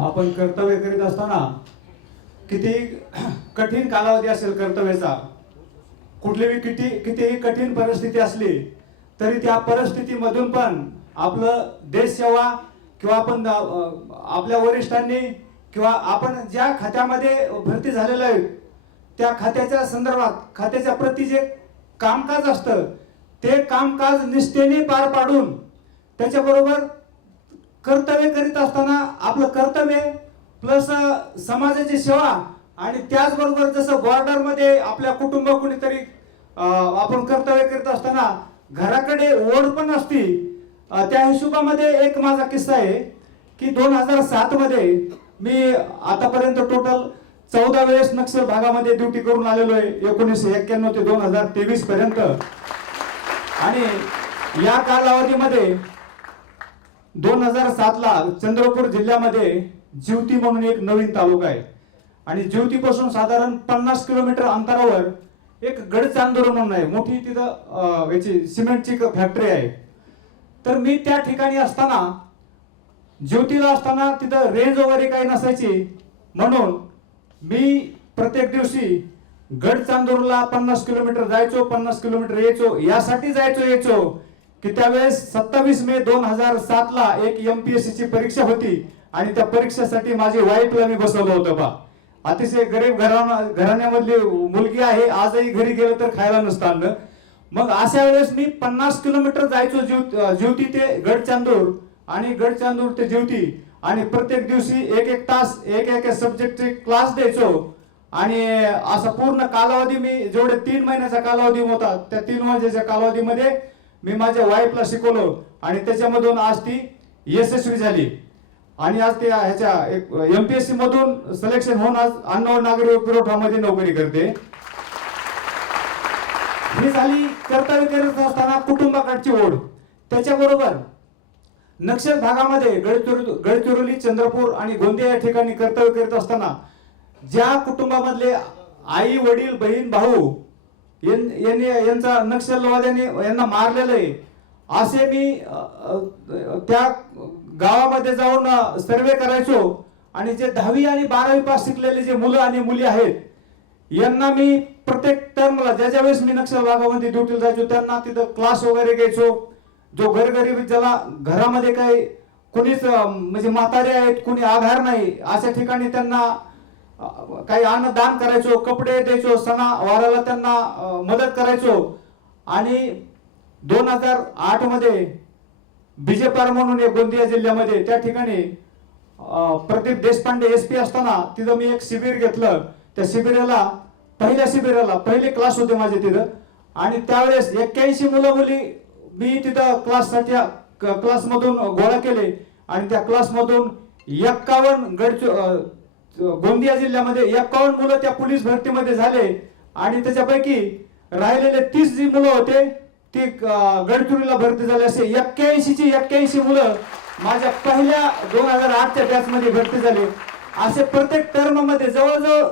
आपण कर्तव्य करीत असताना किती कठीण कालावधी असेल कर्तव्याचा, कितीही कठीण परिस्थिती असली तरी त्या परिस्थितीमधून पण आपलं देश सेवा किंवा आपण आपल्या वरिष्ठांनी किंवा आपण ज्या खात्यामध्ये भरती झालेलो आहे त्या खात्याच्या संदर्भात खात्याच्या प्रती जे कामकाज असतं ते कामकाज निष्ठेने पार पाडून त्याच्याबरोबर कर्तव्य करीत असताना आपलं कर्तव्य प्लस समाजाची सेवा आणि त्याचबरोबर जसं बॉर्डरमध्ये आपल्या कुटुंब कुणीतरी आपण कर्तव्य करीत असताना घराकडे ओढ पण असती। त्या हिशोबामध्ये एक माझा किस्सा आहे की 2007 मध्ये मी आतापर्यंत टोटल 14 वेळेस नक्षल भागामध्ये ड्युटी करून आलेलो आहे 1991 ते 2023 पर्यंत। आणि या कालावधीमध्ये 2007 ला चंद्रपूर जिल्ह्यामध्ये जिवती म्हणून एक नवीन तालुका आहे आणि जिवतीपासून साधारण 50 किलोमीटर अंतरावर एक गडचांदूर म्हणून आहे, मोठी तिथं याची सिमेंटची फॅक्टरी आहे। तर मी त्या ठिकाणी असताना जिवतीला असताना तिथं रेंज वगैरे काही नसायची म्हणून मी प्रत्येक दिवशी गडचांदूरला 50 किलोमीटर जायचो 50 किलोमीटर यायचो। यासाठी यायचो की त्यावेळेस 27 मे 2007 ला एक MPSC ची परीक्षा होती आणि त्या परीक्षेसाठी माझी वाईफला मी बसवलं होतं बा। अतिशय गरीब घराण्यामधली मुलगी आहे, आजही घरी गेलं तर खायला नसतं अन्न। मग अशा वेळेस मी 50 किलोमीटर जायचो जिवती ते गडचांदूर आणि गडचांदूर ते जिवती आणि प्रत्येक दिवशी एक तास एक सब्जेक्टचे क्लास द्यायचो आणि असा पूर्ण कालावधी मी जेवढे 3 महिन्याचा कालावधी होता त्या 3 महिन्याच्या कालावधीमध्ये मी माझ्या वाईफला शिकवलं आणि त्याच्यामधून आज ती यशस्वी झाली आणि आज ते ह्याच्या MPSC मधून सिलेक्शन होऊन आज अन्न व नागरी पुरवठामध्ये नोकरी करते। ही झाली कर्तव्य करत असताना कुटुंबाकडची ओढ। त्याच्याबरोबर नक्षल भागामध्ये गडचिरोली चंद्रपूर आणि गोंदिया या ठिकाणी कर्तव्य करीत असताना ज्या कुटुंबामधले आई वडील बहीण भाऊ यांचा नक्षलवाद्यांनी यांना मारलेलं आहे असे मी त्या गावामध्ये जाऊन सर्वे करायचो आणि जे 10वी आणि 12वी पास शिकलेले जे मुलं आणि मुली आहेत यांना मी प्रत्येक टर्मला ज्या वेळेस मी नक्षल भागामध्ये ड्युटीला जायचो त्यांना तिथं क्लास वगैरे घ्यायचो। जो गरगरीब ज्याला घरामध्ये काही कुणीच म्हणजे म्हातारे आहेत कुणी आधार नाही अशा ठिकाणी त्यांना काही अन्नदान करायचो, कपडे द्यायचो, सणावाराला त्यांना मदत करायचो। आणि 2008 मध्ये बिजेपार म्हणून एक गोंदिया जिल्ह्यामध्ये त्या ठिकाणी प्रदीप देशपांडे SP असताना तिथं मी एक शिबिर घेतलं। त्या शिबिराला पहिले क्लास होते माझे तिथं आणि त्यावेळेस 81 मुलं मुली मी तिथं क्लासमधून गोळा केले आणि त्या क्लासमधून 51 गोंदिया जिल्ह्यामध्ये 51 मुलं त्या पोलीस भरतीमध्ये झाले आणि त्याच्यापैकी राहिलेले 30 जी मुलं होते ती गडचिरोलीला भरती झाले। असे 81 मुलं माझ्या पहिल्या 2008च्या बॅच मध्ये भरती झाले। असे प्रत्येक टर्म मध्ये जवळजवळ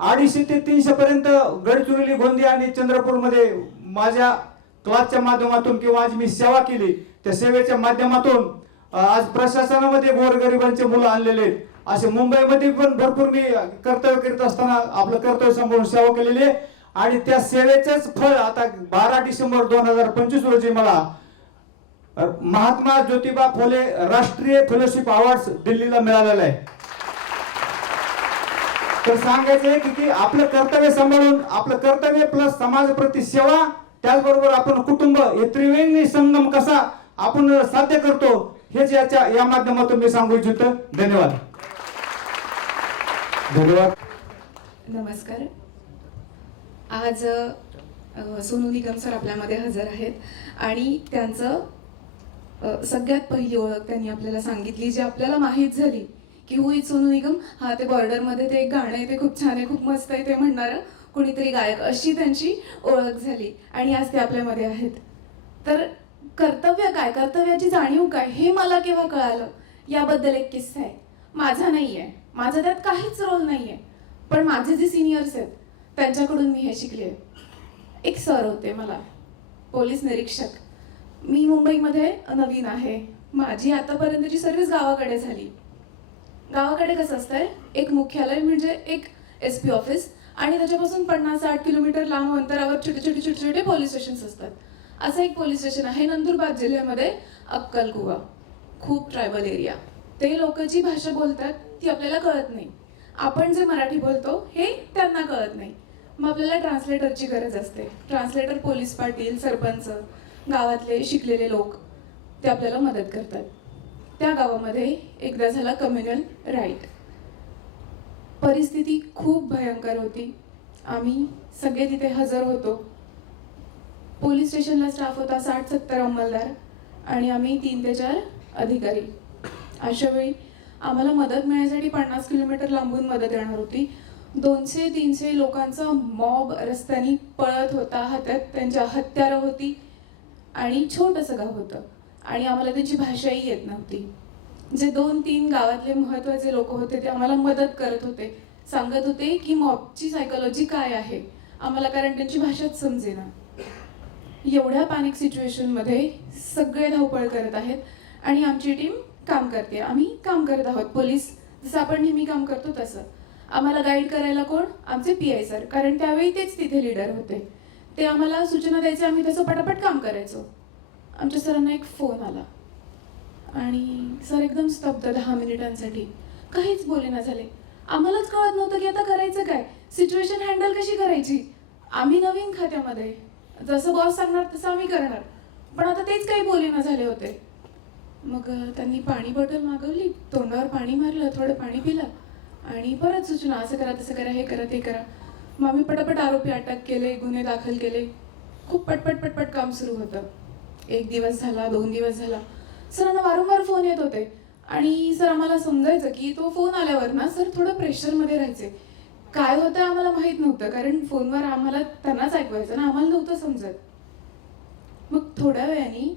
250 ते 300 पर्यंत गडचिरोली गोंदिया आणि चंद्रपूर मध्ये माझ्या क्लासच्या माध्यमातून किंवा आज मी सेवा केली त्या सेवेच्या माध्यमातून आज प्रशासनामध्ये गोरगरिबांचे मुलं आणलेले आहेत। असे मुंबईमध्ये पण भरपूर मी कर्तव्य करीत असताना आपलं कर्तव्य सांभाळून सेवा केलेली आहे आणि त्या सेवेचेच फळ आता 12 डिसेंबर 2025 रोजी मला महात्मा ज्योतिबा फुले राष्ट्रीय फेलोशिप अवॉर्ड दिल्लीला मिळालेला आहे। तर सांगायचं आहे की आपलं कर्तव्य सांभाळून आपलं कर्तव्य प्लस समाजाप्रती सेवा त्याचबरोबर आपण कुटुंब हे त्रिवेणी संगम कसा आपण साध्य करतो हेच या माध्यमातून मी सांगू इच्छितो। धन्यवाद। नमस्कार। आज सोनू निगम सर आपल्यामध्ये हजर आहेत आणि त्यांचं सगळ्यात पहिली ओळख त्यांनी आपल्याला सांगितली जी आपल्याला माहीत झाली की हु इज सोनू निगम। हा ते बॉर्डरमध्ये ते एक गाणं आहे ते खूप छान आहे खूप मस्त आहे ते म्हणणारं कोणीतरी गायक अशी त्यांची ओळख झाली आणि आज ते आपल्यामध्ये आहेत। तर कर्तव्य काय कर्तव्याची जाणीव काय हे मला केव्हा कळालं याबद्दल एक किस्सा आहे। माझा नाही आहे, माझा त्यात काहीच रोल नाही आहे, पण माझे जे सिनियर्स आहेत त्यांच्याकडून मी हे शिकले। एक सर होते मला पोलीस निरीक्षक। मी मुंबईमध्ये नवीन आहे, माझी आतापर्यंतची सर्व्हिस गावाकडे झाली। गावाकडे कसं असतंय, एक मुख्यालय म्हणजे एक SP ऑफिस आणि त्याच्यापासून 50-60 किलोमीटर लांब अंतरावर छोटे छोटे पोलीस स्टेशन्स असतात. असं एक पोलीस स्टेशन आहे नंदुरबार जिल्ह्यामध्ये, अक्कलकुवा. खूप ट्रायबल एरिया. ते लोक जी भाषा बोलतात ती आपल्याला कळत नाही. आपण जे मराठी बोलतो हे त्यांना कळत नाही. मग आपल्याला ट्रान्सलेटरची गरज असते. ट्रान्सलेटर पोलीस पाटील, सरपंच, गावातले शिकलेले लोक ते आपल्याला मदत करतात. त्या गावामध्ये एकदा झाला कम्युनल राईट. परिस्थिती खूप भयंकर होती. आम्ही सगळे तिथे हजर होतो. पोलीस स्टेशनला स्टाफ होता 60-70 अंमलदार आणि आम्ही 3 ते 4 अधिकारी. अशा वेळी आम्हाला मदत मिळण्यासाठी 50 किलोमीटर लांबून मदत येणार होती. 200-300 लोकांचा मॉब रस्त्यानी पळत होता. हातात त्यांच्या हत्यारं होती आणि छोटंसं गाव होतं आणि आम्हाला त्यांची भाषाही येत नव्हती. जे 2-3 गावातले महत्त्वाचे लोक होते ते आम्हाला मदत करत होते, सांगत होते की मॉबची सायकोलॉजी काय आहे आम्हाला, कारण त्यांची भाषाच समजेना. एवढ्या पॅनिक सिच्युएशनमध्ये सगळे धावपळ करत आहेत आणि आमची टीम काम करते. आम्ही काम करत आहोत. पोलीस जसं आपण नेहमी काम करतो तसं. आम्हाला गाईड करायला कोण? आमचे PI सर, कारण त्यावेळी तेच तिथे लीडर होते. ते आम्हाला सूचना द्यायचे, आम्ही तसं पटापट काम करायचो. आमच्या सरांना एक फोन आला आणि सर एकदम स्तब्ध 10 मिनिटांसाठी काहीच बोलेना झाले. आम्हालाच कळत नव्हतं की आता करायचं काय, सिच्युएशन हँडल कशी करायची. आम्ही नवीन खात्यामध्ये, जसं बॉस सांगणार तसं आम्ही करणार, पण आता तेच काही बोलेना झाले होते. मग त्यांनी पाणी बॉटल मागवली, तोंडावर पाणी मारलं, थोडं पाणी पिलं आणि परत सूचना, असं करा, तसं करा, हे करा, ते करा. मग आम्ही पटापट आरोपी अटक केले, गुन्हे दाखल केले. खूप पटपट काम सुरू होतं. 1 दिवस झाला, 2 दिवस झाला. सरांना वारंवार फोन येत होते आणि सर आम्हाला समजायचं की तो फोन आल्यावर ना सर थोडं प्रेशरमध्ये राहायचे. काय होतं आम्हाला माहीत नव्हतं, कारण फोनवर आम्हाला त्यांनाच ऐकवायचं ना, आम्हाला नव्हतं समजत. मग थोड्या वेळाने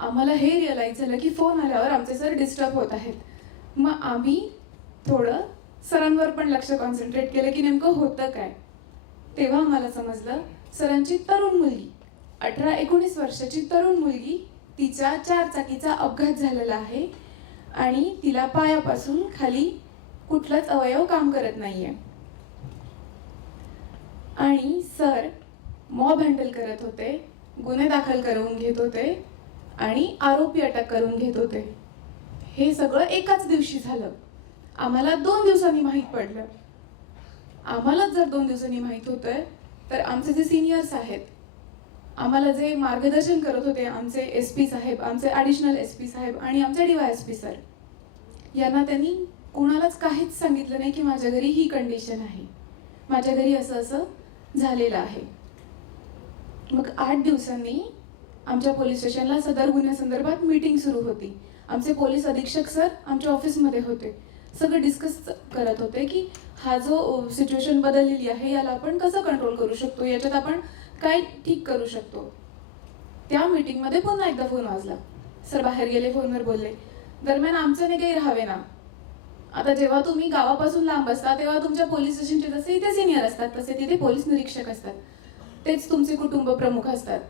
आम्हाला हे रिअलाईज झालं की फोन आल्यावर आमचे सर डिस्टर्ब होत आहेत. मग आम्ही थोडं सरांवर पण लक्ष कॉन्सन्ट्रेट केलं की नेमकं होतं काय. तेव्हा आम्हाला समजलं सरांची तरुण मुलगी, 18-19 वर्षाची तरुण मुलगी, तिचा 4 चाकीचा अपघात झालेला आहे आणि तिला पायापासून खाली कुठलाच अवयव काम करत नाहीये. आणि सर मॉब हँडल करत होते, गुन्हे दाखल करून घेत होते आणि आरोपी अटक करून घेत होते. हे सगळं एकाच दिवशी झालं. आम्हाला 2 दिवसांनी माहीत पडलं. आम्हाला जर 2 दिवसांनी माहीत होतं तर आमचे जे सिनियर्स आहेत, आम्हाला जे मार्गदर्शन करत होते, आमचे SP साहेब, आमचे ॲडिशनल SP साहेब आणि आमचे DYSP सर, यांना त्यांनी कोणालाच काहीच सांगितलं नाही की माझ्या घरी ही कंडिशन आहे, माझ्या घरी असं झालेलं आहे. मग 8 दिवसांनी आमच्या पोलीस स्टेशनला सदर गुन्ह्यासंदर्भात मीटिंग सुरू होती. आमचे पोलीस अधीक्षक सर आमच्या ऑफिसमध्ये होते. सगळं डिस्कस करत होते की हा जो सिच्युएशन बदललेली आहे याला आपण कसं कंट्रोल करू शकतो, याच्यात आपण काय ठीक करू शकतो. त्या मीटिंगमध्ये पुन्हा एकदा फोन वाजला. सर बाहेर गेले, फोनवर बोलले. दरम्यान आमचं नाही काही राहावे ना. आता जेव्हा तुम्ही गावापासून लांब असता तेव्हा तुमच्या पोलीस स्टेशनचे जसे इथे सिनियर असतात तसे तिथे पोलीस निरीक्षक असतात, तेच तुमचे कुटुंब प्रमुख असतात.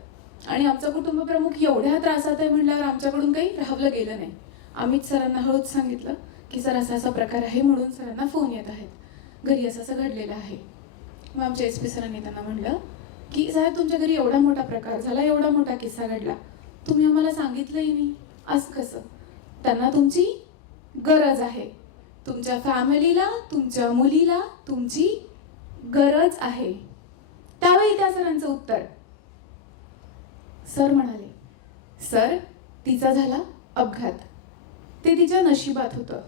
आणि आमचा कुटुंब प्रमुख एवढ्या त्रासात आहे म्हटल्यावर आमच्याकडून काही राहवलं गेलं नाही. आम्हीच सरांना हळूच सांगितलं की सर असा प्रकार आहे, म्हणून सरांना फोन येत आहेत, घरी असं घडलेलं आहे. मग आमच्या SP सरांनी त्यांना म्हणलं की साहेब तुमच्या घरी एवढा मोठा प्रकार झाला, एवढा मोठा किस्सा घडला, तुम्ही आम्हाला सांगितलंही नाही, असं कसं. त्यांना तुमची गरज आहे, तुमच्या फॅमिलीला, तुमच्या मुलीला तुमची गरज आहे. त्यावेळी त्या सरांचं उत्तर, सर म्हणाले, सर तिचा झाला अपघात, ते तिच्या नशिबात होतं,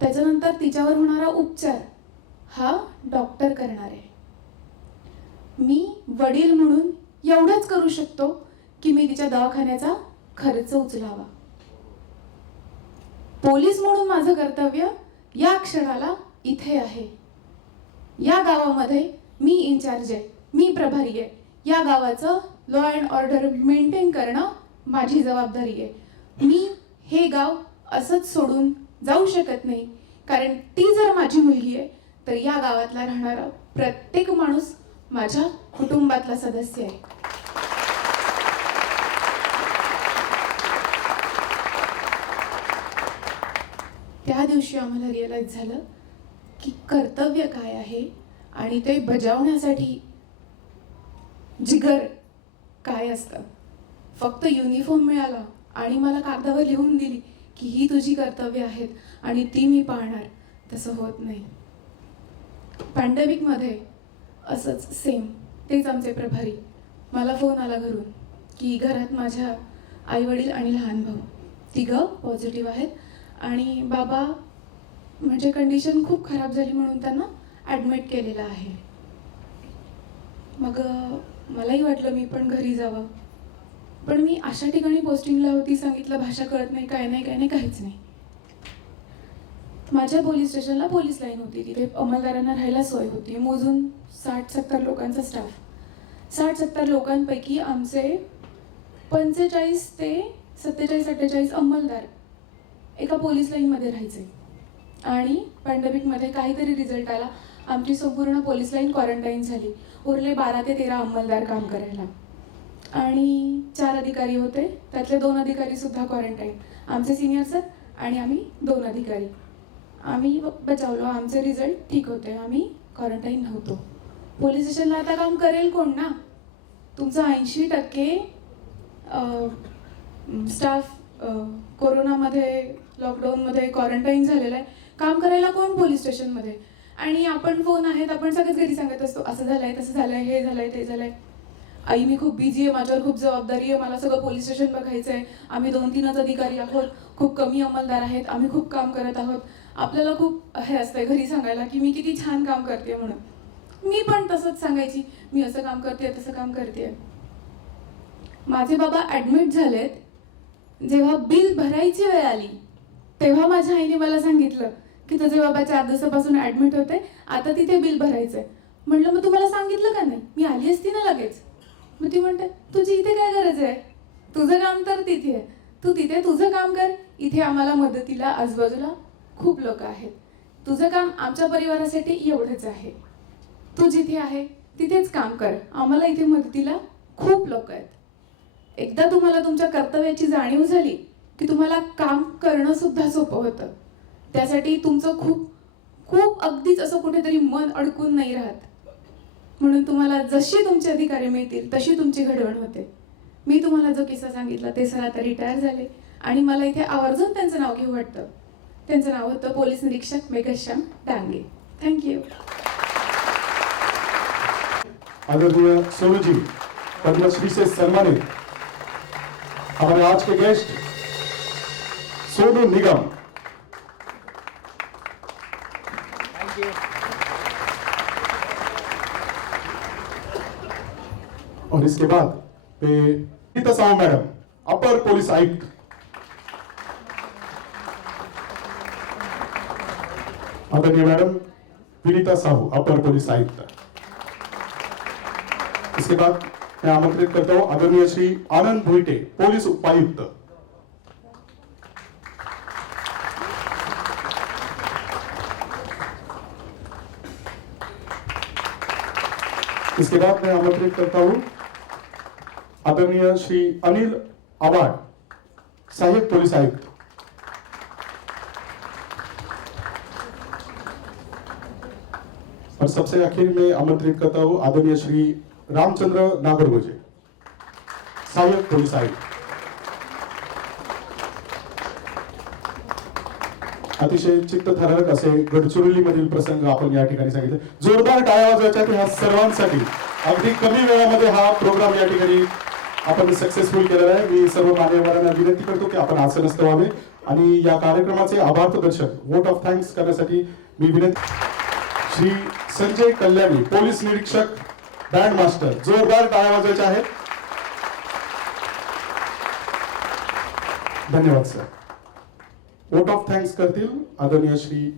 त्याच्यानंतर तिच्यावर होणारा उपचार हा डॉक्टर करणार आहे. मी वडील म्हणून एवढंच करू शकतो की मी तिच्या दवाखान्याचा खर्च उचलावा. पोलीस म्हणून माझं कर्तव्य या क्षणाला इथे आहे. या गावामध्ये मी इन्चार्ज आहे, मी प्रभारी आहे. या गावाचं लॉ अँड ऑर्डर मेंटेन करणं माझी जबाबदारी आहे. मी हे गाव असंच सोडून जाऊ शकत नाही, कारण ती जर माझी मुलगी आहे तर या गावातला राहणारा प्रत्येक माणूस माझ्या कुटुंबातला सदस्य आहे. त्या दिवशी आम्हाला रिअलाइज झालं की कर्तव्य काय आहे आणि ते बजावण्यासाठी जिगर काय असतं. फक्त युनिफॉर्म मिळाला आणि मला कागदावर लिहून दिली की ही तुझी कर्तव्य आहेत आणि ती मी पाळणार, तसं होत नाही. पॅन्डेमिकमध्ये असंच सेम तेच आमचे प्रभारी. मला फोन आला घरून की घरात माझ्या आईवडील आणि लहान भाऊ तिघं पॉझिटिव्ह आहेत आणि बाबा म्हणजे कंडिशन खूप खराब झाली म्हणून त्यांना ॲडमिट केलेलं आहे. मग मलाही वाटलं मी पण घरी जावं, पण मी अशा ठिकाणी पोस्टिंगला होती, सांगितलं भाषा कळत नाही, काय नाही, काहीच नाही. माझ्या पोलीस स्टेशनला पोलीस लाईन होती, तिथे अंमलदारांना राहायला सोय होती. मोजून 60-70 लोकांचा स्टाफ. 60-70 लोकांपैकी आमचे 45 ते 47-48 अंमलदार एका पोलीस लाईनमध्ये राहायचे. आणि पॅन्डेमिकमध्ये काहीतरी रिझल्ट आला, आमची संपूर्ण पोलीस लाईन क्वारंटाईन झाली. उरले 12 ते 13 अंमलदार काम करायला आणि 4 अधिकारी होते, त्यातले 2 अधिकारी सुद्धा क्वारंटाईन. आमचे सिनियर सर आणि आम्ही 2 अधिकारी. आम्ही बचावलो, आमचे रिझल्ट ठीक होते, आम्ही क्वारंटाईन नव्हतो. पोलीस स्टेशनला आता काम करेल कोण ना? तुमचं 80% स्टाफ कोरोनामध्ये लॉकडाऊनमध्ये क्वारंटाईन झालेलं आहे. काम करायला कोण पोलीस स्टेशनमध्ये? आणि आपण फोन आहेत, आपण सगळेच घरी सांगत असतो असं झालंय, तसं झालंय, हे झालंय, ते झालंय. आई मी खूप बिझी आहे, माझ्यावर खूप जबाबदारी आहे, मला सगळं पोलीस स्टेशन बघायचं आहे, आम्ही 2-3च अधिकारी आहोत, खूप कमी अंमलदार आहेत, आम्ही खूप काम करत आहोत. आपल्याला खूप हे असतंय घरी सांगायला की मी किती छान काम करते म्हणून. मी पण तसंच सांगायची, मी असं काम करते, तसं काम करते. माझे बाबा ॲडमिट झालेत, जेव्हा बिल भरायची वेळ आली तेव्हा माझ्या आईने मला सांगितलं की तुझे बाबा 4 दिवसापासून ॲडमिट होते, आता तिथे बिल भरायचंय. म्हटलं मग तुम्हाला सांगितलं का नाही? मी आली असती ना लगेच. मग ती म्हणते तुझी इथे काय गरज आहे, तुझं काम तर तिथे आहे, तू तिथे तुझं काम कर, इथे आम्हाला मदतीला आजूबाजूला खूप लोक आहेत, तुझं काम आमच्या परिवारासाठी एवढंच आहे, तू जिथे आहे तिथेच काम कर, आम्हाला इथे मदतीला खूप लोक आहेत. एकदा तुम्हाला तुमच्या कर्तव्याची जाणीव झाली की तुम्हाला काम करणं सुद्धा सोपं होतं. त्यासाठी तुमचं खूप खूप अगदीच असं कुठेतरी मन अडकून नाही राहत. म्हणून तुम्हाला जशी तुमचे अधिकारी मिळतील तशी तुमची घडवण होते. मी तुम्हाला जो किस्सा सांगितला ते सर आता रिटायर झाले आणि मला इथे आवर्जून त्यांचं नाव घेऊ वाटतं. त्यांचं नाव होतं पोलीस निरीक्षक मेघश्याम डांगे. थँक्यू. आदरणीय सोनू जी, पद्मश्री से सम्मानित हमारे आज के गेस्ट सोनू निगम. और इसके बाद विनीता साहू मैडम, अपर पुलिस आयुक्त. आदरणीय मैडम विनीता साहू, अपर पुलिस आयुक्त. इसके बाद मैं आमंत्रित करता हूं आदरणीय श्री आनंद भुईटे, पुलिस उपायुक्त. इसके बाद मैं आमंत्रित करता हूं आदरणीय श्री अनिल आवाड, सहायक पुलिस आयुक्त. और सबसे आखिर में आमंत्रित करता हूं आदरणीय श्री रामचंद्र नागरगोजे, सहायक पुलिस आयुक्त. अतिशय चित्तथरारक असे गडचिरोलीमधील प्रसंग आपण या ठिकाणी सांगितले. जोरदार टाळ्या वाजवायच्या ह्या सर्वांसाठी. अगदी कमी वेळामध्ये हा प्रोग्राम या ठिकाणी आपण सक्सेसफुल केलेला आहे. मी सर्व मान्यवरांना विनंती करतो की आपण आसनस्थ व्हावे आणि या कार्यक्रमाचे आभार प्रदर्शन वोट ऑफ थँक्स करण्यासाठी मी विनंती. श्री संजय कल्याणी, पोलीस निरीक्षक बँड मास्टर, जोरदार टाळ्या वाजवायच्या आहेत. धन्यवाद सर. वोट ऑफ थँक्स करतील आदरणीय श्री